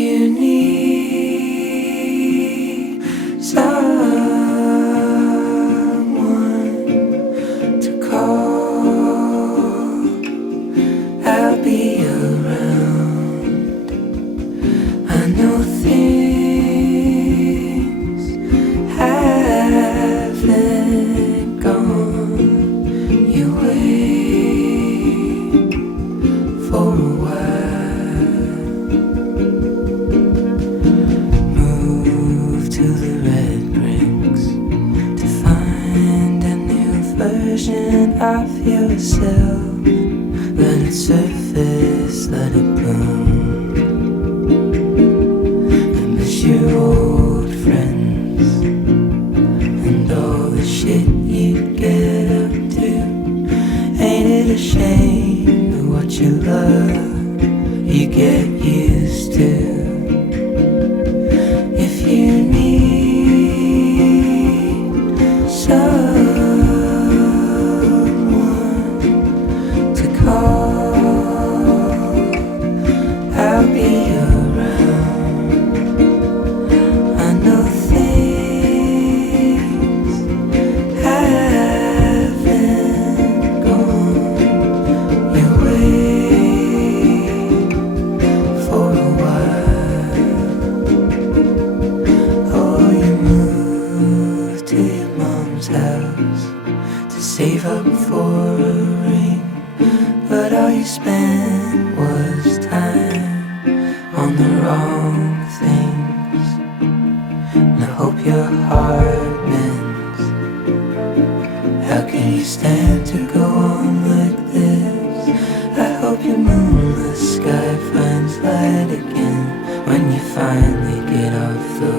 you need someone to call, I'll be around. I know things haven't gone your way for a while. Move to the red bricks to find a new version of yourself. Let it surface, let it bloom. And miss your old friends and all the shit you get up to. Ain't it a shame that what you love you get used to? If you need someone to call, I'll be around. I know things haven't gone your way for a while. Oh, you moved to your mom's house to save up for a ring, but all you spent was time on the wrong things. And I hope your heart mends. How can you stand to go on like this? I hope your moonless sky finds light again when you finally get off the